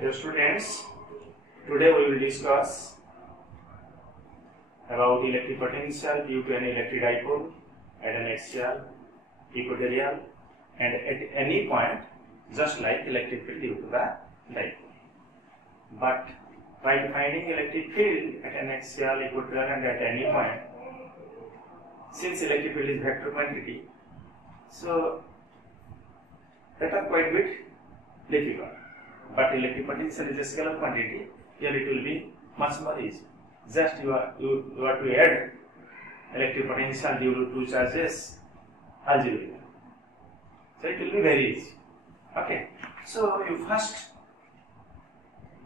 Dear students, today we will discuss about electric potential due to an electric dipole at an axial, equatorial and at any point, just like electric field due to the dipole. But by finding electric field at an axial, equatorial and at any point, since electric field is vector quantity, so that are quite bit difficult. But electric potential is a scalar quantity. Here it will be much more easy. Just you are to add electric potential due to two charges algebraically. So it will be very easy. Okay. So you first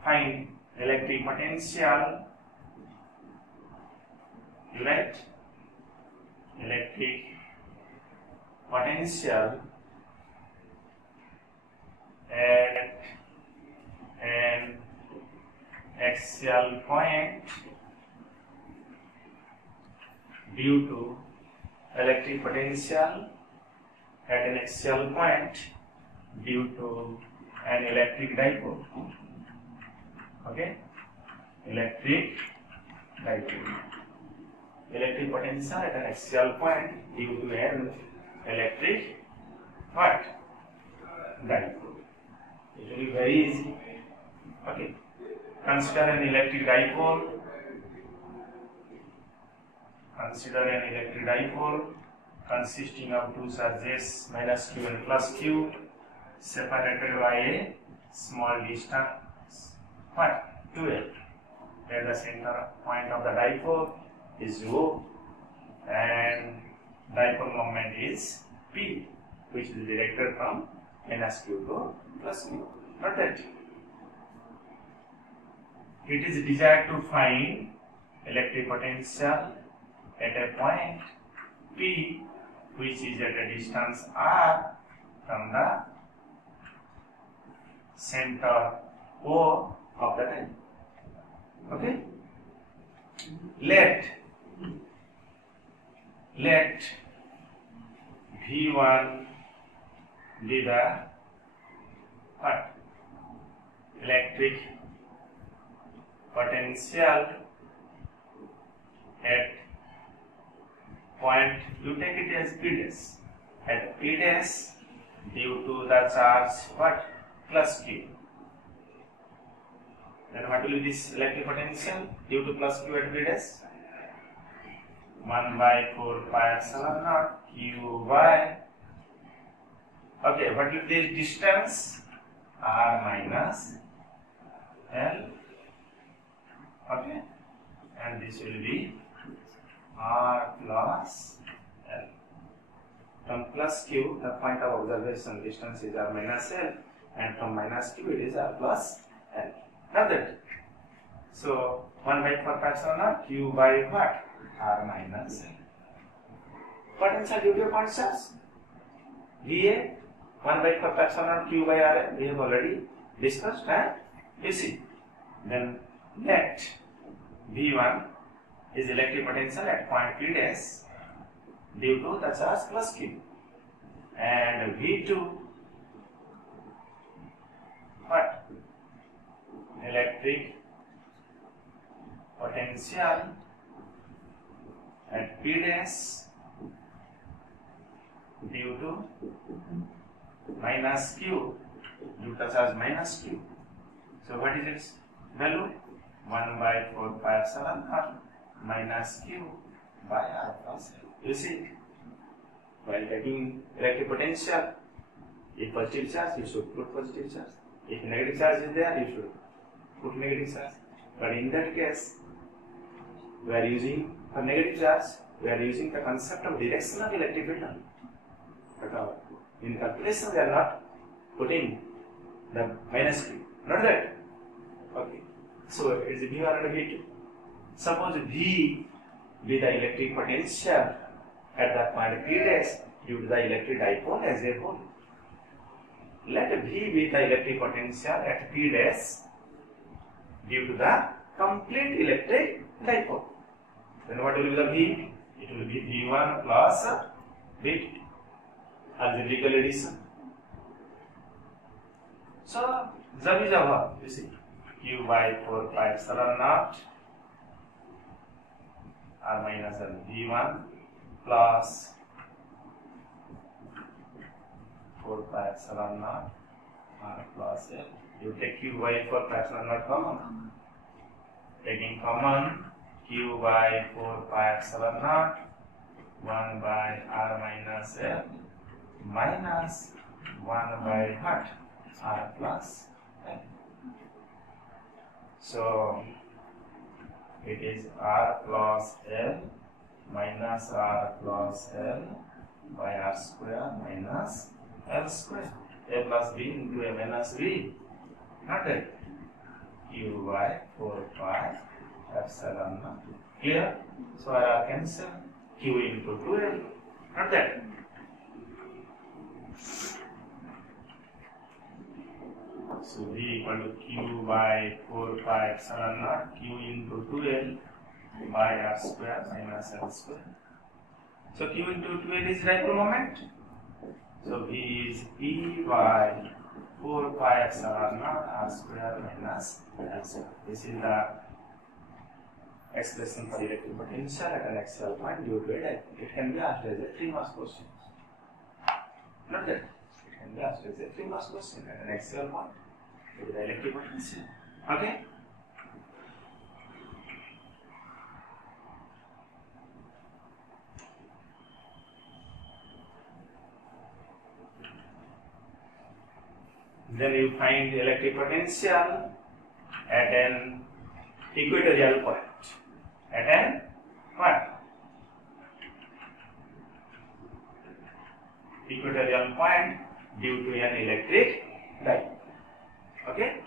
find electric potential. You write electric potential at an axial point due to electric potential at an axial point due to an electric dipole. Okay, electric dipole. Electric potential at an axial point due to an electric what? Dipole. It will be very easy. Okay. Consider an electric dipole. Consider an electric dipole consisting of two charges minus q and plus q separated by a small distance. What? 2l. Where the center point of the dipole is O and dipole moment is P, which is directed from minus q to plus q. Not that. It is desired to find electric potential at a point P, which is at a distance r from the center O of the dipole. Okay? Let V1 be the what? Electric potential at point, you take it as P dash, at P dash due to the charge what? Plus Q. Then what will be this electric potential due to plus Q at P dash? 1 by 4 pi epsilon naught Q by, okay, what will be this distance? R minus L. Okay, and this will be R plus L. From plus Q, the point of observation distance is R minus L, and from minus Q it is R plus L. Now that, so 1 by 4 pi epsilon naught Q by what? R minus L. Potential due to a point charge. VA 1 by 4 pi epsilon naught Q by R L. We have already discussed, and you see. Then let V1 is electric potential at point P dash due to the charge plus Q, and V2 what? Electric potential at P dash due to minus Q, due to charge minus Q. So what is its value? 1 by 4 pi epsilon r minus Q by R plus L. You see, while taking electric potential, if positive charge, you should put positive charge. If negative charge is there, you should put negative charge. But in that case, we are using for negative charge, we are using the concept of direction of electric field. But in calculation, we are not putting the minus Q. Not that. Okay. So it is V1 and V2. Suppose V be the electric potential at the point P dash due to the electric dipole as a whole. Let V be the electric potential at P dash due to the complete electric dipole. Then what will be the V? It will be V1 plus V2. Algebraical addition. So जब is above, you see, q by 4 pi epsilon naught r minus l v1 plus 4 pi epsilon naught r plus l. You take q by 4 pi epsilon naught common. Taking common, q by 4 pi epsilon naught 1 by r minus l minus 1 by what? R plus l. So it is r plus l minus r plus l by r square minus l square. A plus b into a minus b. Not that. Q by 4 pi epsilon naught. Clear? So I cancel q into 2l. Not that. So v equal to q by 4 pi epsilon naught q into 2l by r square minus l square. So q into 2l is dipole moment. So v is p by 4 pi epsilon naught r square minus l square. This is the expression for electric potential at an axial point due to a dipole. It can be asked as a 3-mark question. Not that. It can be asked as a 3-mark question at an axial point due to the electric potential. Okay? Then you find the electric potential at an equatorial point. At an what? Equatorial point due to an electric dipole. Okay?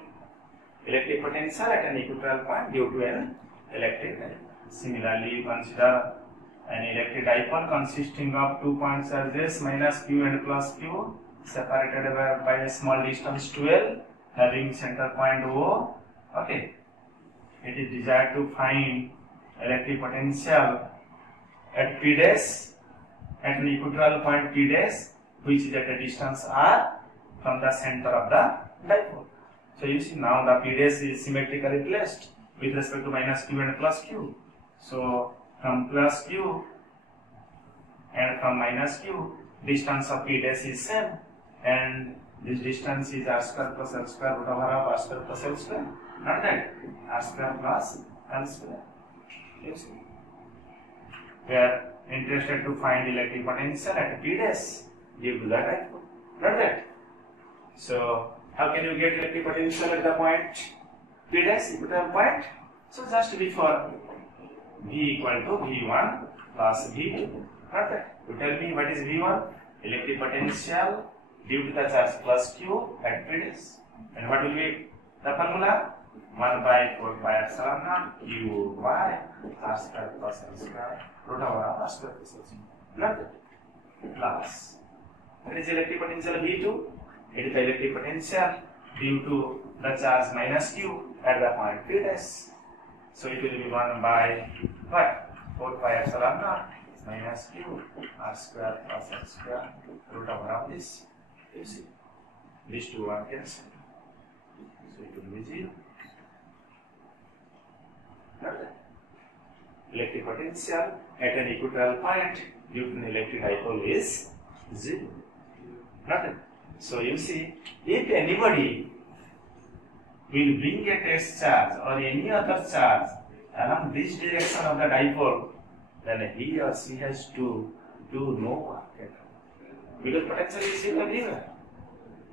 Electric potential at an equatorial point due to an electric dipole. Similarly, you consider an electric dipole consisting of 2 point charges minus q and plus q separated by a small distance 12 having center point O. Okay. It is desired to find electric potential at P dash at an equatorial point P dash which is at a distance r from the center of the dipole. So you see now the P dash is symmetrically placed with respect to minus q and plus q. So from plus q and from minus q distance of P dash is same and this distance is r square plus l square root over of r square plus l square. Not that r square plus l square. You see. We are interested to find electric potential at P dash due to the dipole. Not that. So how can you get electric potential at the point P dash, equatorial point? So just before V equal to V1 plus V2. Not that. You tell me what is V1? Electric potential due to the charge plus Q at P dash. And what will be the formula? 1 by 4 pi epsilon naught Q by r square plus l square root over r square plus l square. Not that. Plus. What is electric potential V2? It is the electric potential due to the charge minus Q at the point P dash. So it will be 1 by what? 4 pi epsilon naught minus Q r square plus l square root over of this. You see, these two are cancelled. So it will be 0. Electric potential at an equatorial point due to an electric dipole is 0. Nothing. So you see, if anybody will bring a test charge or any other charge along this direction of the dipole, then he or she has to do no work at all. Because potential is same everywhere.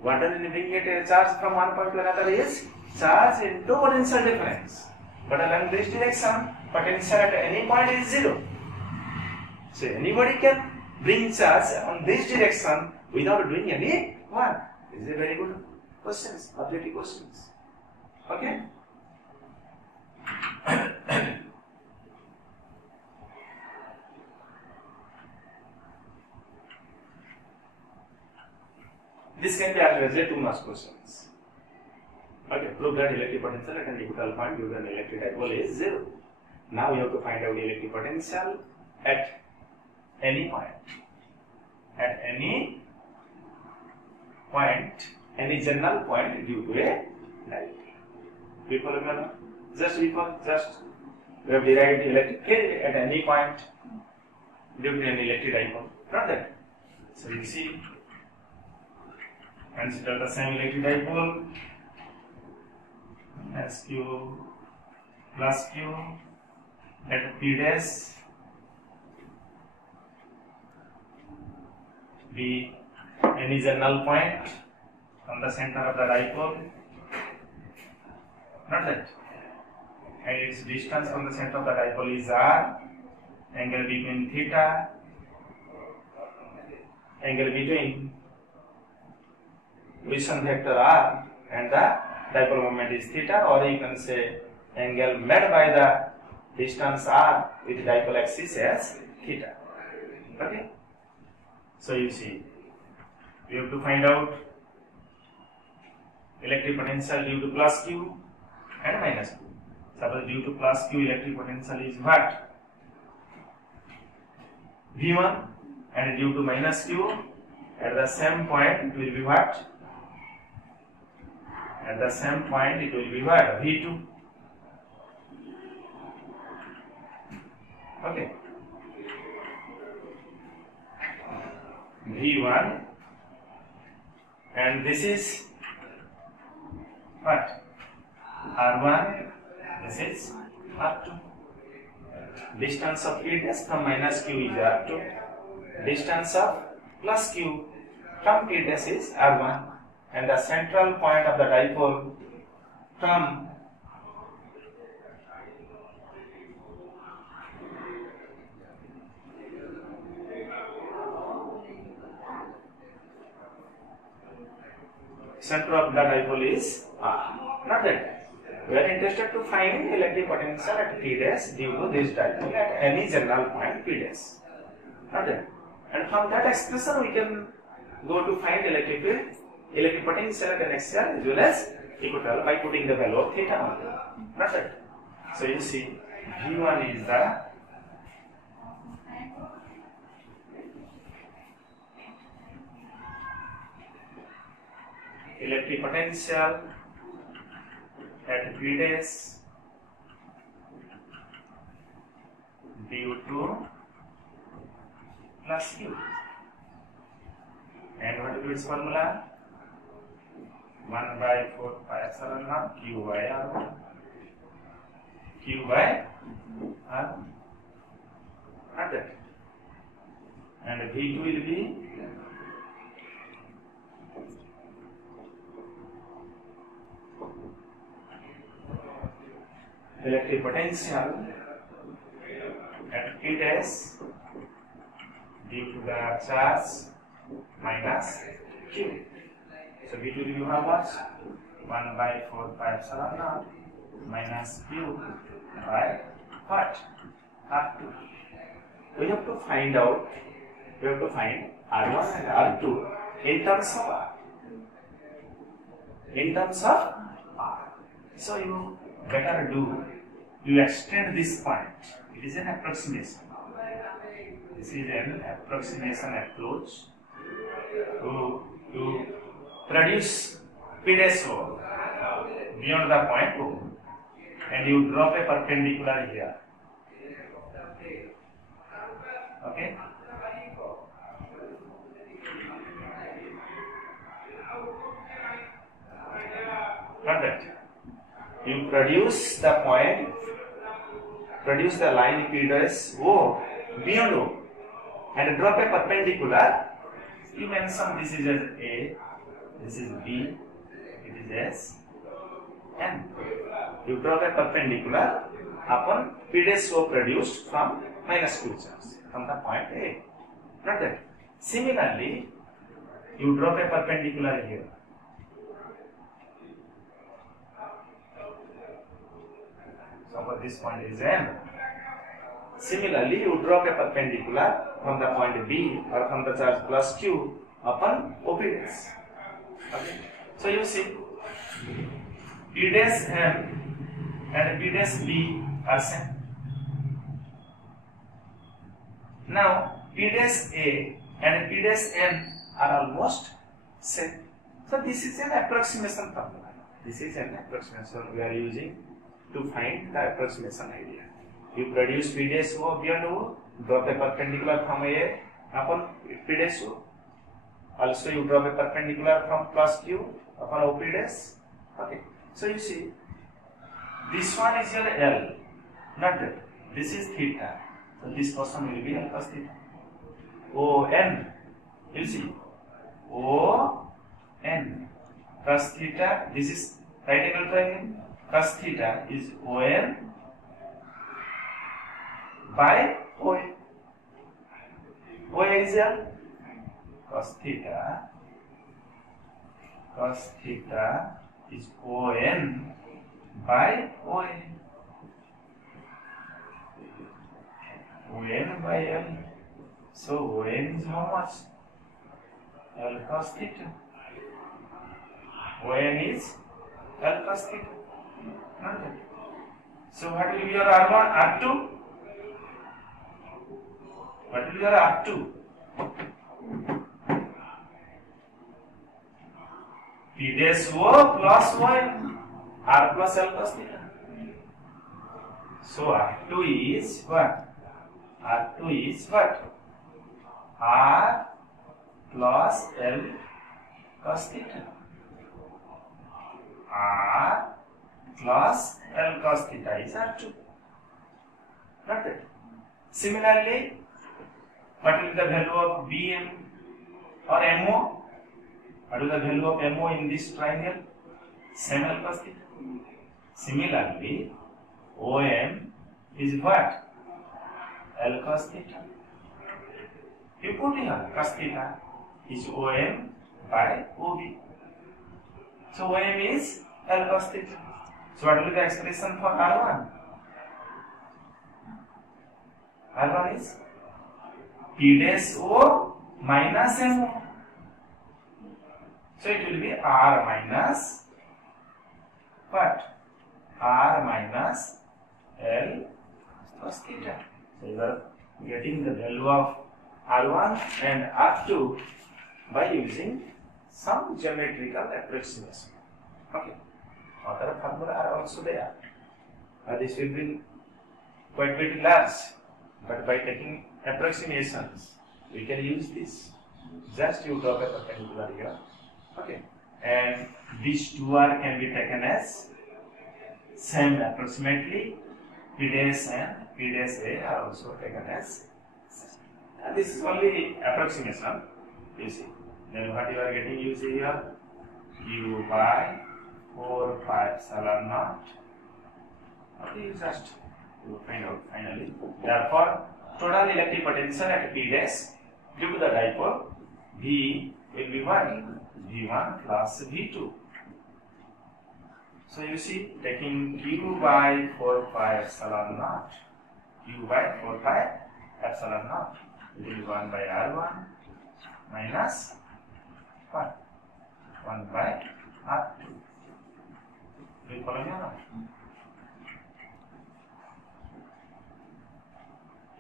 What does it bring a charge from one point to another is charge into potential difference. But along this direction, potential at any point is 0. So anybody can bring charge on this direction without doing any work. This is a very good question, objective questions. Okay? This can be asked as a 2-mark questions. Okay, prove that electric potential at an equatorial point due to an electric dipole is 0. Now you have to find out the electric potential at any point. At any point, any general point due to a dipole. Do you follow me? Just we have derived electric field at any point due to an electric dipole. Not that. So you see, consider the same electric dipole as Q plus Q at P dash be n is a null point from the center of the dipole. Not that. And its distance from the center of the dipole is r. Angle between theta. Angle between position vector r and the dipole moment is theta, or you can say angle made by the distance r with dipole axis as theta. Okay. So you see, we have to find out electric potential due to plus Q and minus Q. Suppose due to plus Q electric potential is what? V1, and due to minus Q at the same point it will be what? At the same point it will be what? V2. Okay. V1, and this is what? R1, this is R2. Distance of P dash from minus Q is R2. Distance of plus Q from P dash is R1. And the central point of the dipole from center of the dipole is R. Not that. We are interested to find electric potential at P dash due to this dipole at any general point P dash. Not that. And from that expression we can go to find electric field, electric potential at an axial as well as equatorial by putting the value of theta on it. Not that. So you see, V1 is the electric potential at P dash due to plus Q. And what will be its formula? 1 by 4 pi epsilon naught Q by R1. Q by R1. Not that. And V2 will be electric potential at P dash due to the charge minus Q. So V2 will be how much? 1 by 4 pi epsilon naught minus Q by what? R2. We have to find out, R1 and R2 in terms of R. In terms of R. So you better do, you extend this point. It is an approximation. This is an approximation approach to produce P dash O beyond the point O, and you drop a perpendicular here. Okay? Not that. You produce the point, produce the line P dash O beyond O and drop a perpendicular. You mention this is as A, this is B, it is S, and you drop a perpendicular upon P dash O produced from minus Q charge from the point A. Not that. Similarly, you drop a perpendicular here. So this point is N. Similarly, you drop a perpendicular from the point B or from the charge plus Q upon OP dash. Okay. So you see, P dash M and P dash B are same. Now P dash A and P dash N are almost same. So this is an approximation formula. This is an approximation we are using to find the approximation area. You produce P dash O beyond O, drop a perpendicular from A upon P dash O. Also you drop a perpendicular from plus Q upon OP dash. Okay. So you see, this one is your L, not that. This is theta. So this portion will be L cos theta. O N. You see, O N cos theta. This is right angle triangle. Cos theta is O N by O A. O A is L. Cos theta is O N by O A. O N by L. So O N is how much? L cos theta. O N is L cos theta. Not that. So what will be your R1, R2? What will be your R2? P dash O plus O R plus L cos theta. So R2 is what? R2 is what? R plus L cos theta. R plus L cos theta is R2. Not that. Similarly, what is the value of BM or MO? What is the value of MO in this triangle? Same L cos theta. Similarly, OM is what? L cos theta. You put here cos theta is OM by OB. So OM is L cos theta. So what will be the expression for R1? R1 is P dash O minus MO. So it will be R minus what? R minus L cos theta. So you are getting the value of R1 and R2 by using some geometrical approximation. Okay. Other formula are also there. This will be quite bit large, but by taking approximations, we can use this. Just you drop a perpendicular here. Okay. And these two are can be taken as same approximately. P dash and P dash A are also taken as. And this is only approximation. You see. Then what you are getting, you see here, Q by 4 pi epsilon naught. Okay, you just find out finally. Therefore, total electric potential at P dash due to the dipole V will be what? V1 plus V2. So you see, taking Q by 4 pi epsilon naught, Q by 4 pi epsilon naught will be 1 by R1 minus what? 1 by R2. Do you follow me or not?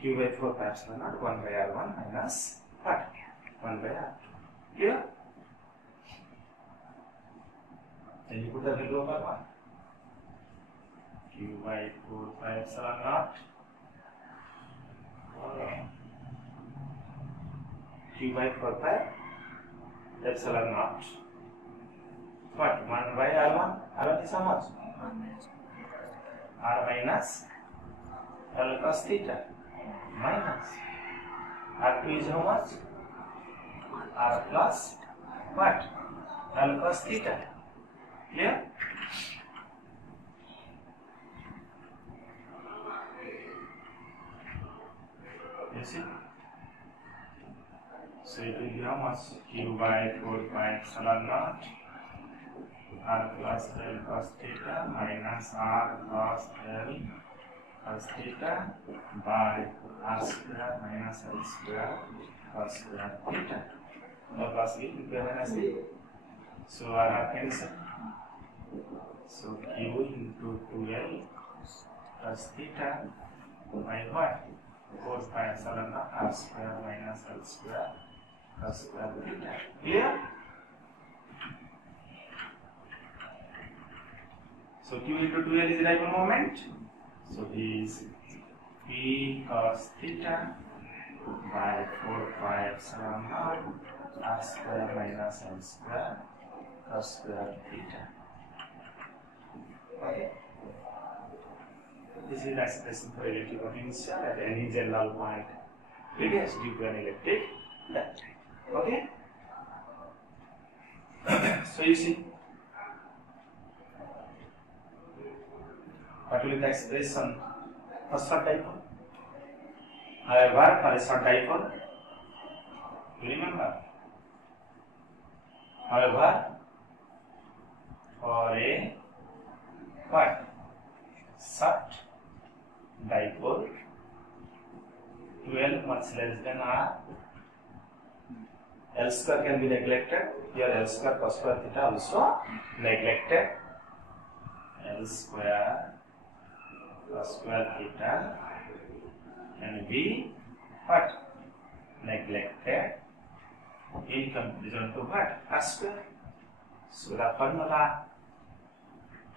Q by 4 pi epsilon naught 1 by R1 minus what? 1 by R2. Clear? Then you put the value of R1. Q by 4 pi epsilon naught. Q by 4 pi epsilon naught. What? 1 by R1? R1 is how much? R minus L cos theta minus R2 is how much? R plus what? L cos theta. Clear? You see? So it will be how much? Q by 4 pi epsilon naught R plus L cos theta minus R cos L cos theta by R square minus L square cos square theta. No plus V minus V. So R cancel. So Q into 2L cos theta by what? 4 pi epsilon naught R square minus L square cos square theta. Clear? So Q into 2L is dipole moment. So is P cos theta by 4 pi epsilon naught R square minus L square cos square theta. Okay. This is an expression for electric potential at any general point radius due to an electric diode. Okay. So you see, what will be the expression for short dipole? However, for a short dipole, remember, however, for a what? Short dipole, 12 much less than R, L square can be neglected. Here L square cos square theta also neglected. L square cos square theta can be what? Neglected in comparison to what? R square. So the formula,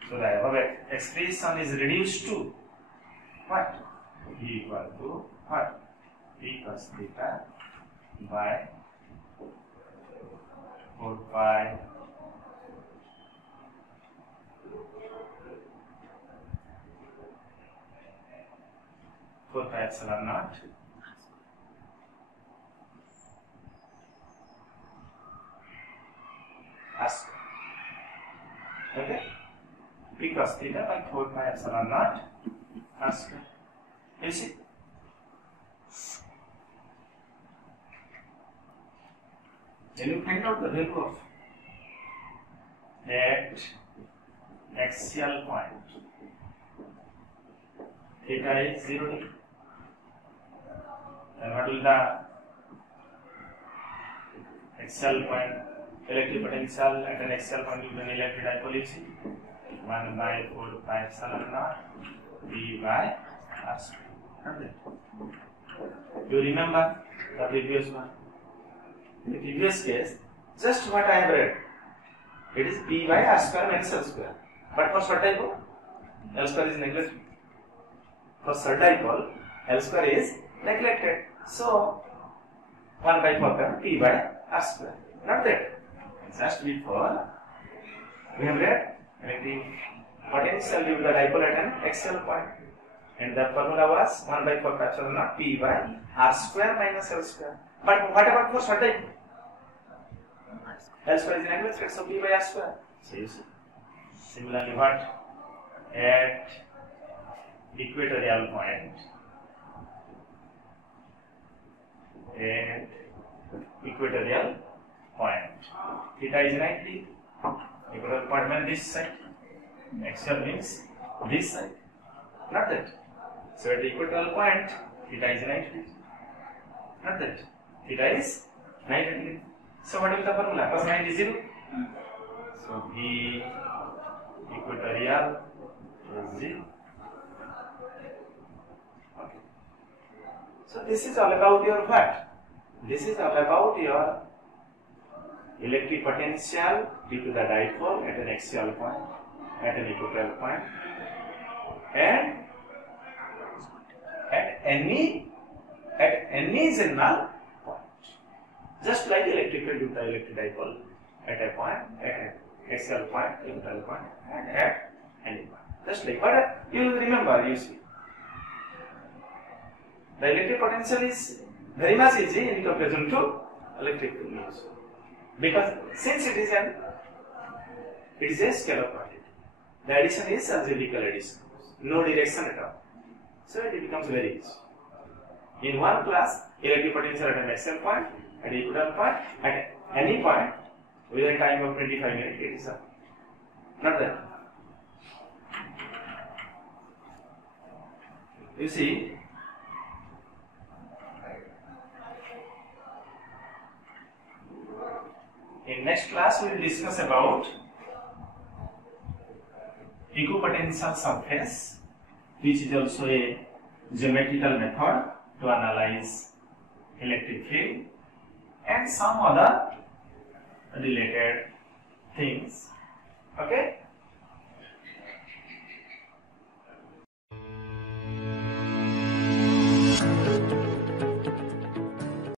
so the above expression is reduced to what? E equal to what? P cos theta by 4 pi epsilon naught R square. Okay? P cos theta by 4 pi epsilon naught R square. You see? Then you find out the value of at axial point. Theta is 0 degree. Then what will the axial point electric potential at an axial point will be an electric dipole? You see? 1 by 4 pi epsilon naught P by R square. Do you remember the previous one? In the previous case, just what I have read, it is P by R square minus L square. But for short dipole, L square is neglected. For short dipole, L square is neglected. So 1 by 4 pi P by R square. Not that. Just before we have read electric potential due to the dipole at an axial point. And the formula was 1 by 4 pi epsilon naught P by R square minus L square. But what about for short dipole? L square is neglected, so P by R square. So you see. Similarly, what? At equatorial point, theta is 90. Equatorial point means this side. Axial means this side. Not that. So at equatorial point, theta is 90. Not that. Theta is 90 degree. So what is the formula? Cos 90 is 0. So V equatorial is 0. Okay. So this is all about your what? This is all about your electric potential due to the dipole at an axial point, at an equatorial point, and at any general point. Just like electric field due to the electric dipole at a point, at an axial point, equatorial point, and at any point. Just like, but you remember, you see, the electric potential is very much easy in comparison to electric field news. Because since it is a scalar quantity, the addition is algebraical addition, no direction at all. So it becomes very easy. In one class, electric potential at an axial point, at an equatorial point, at any point, within a time of 25 minutes, it is up. Not that. You see, in next class we will discuss about equipotential surface, which is also a geometrical method to analyze electric field, and some other related things. Okay.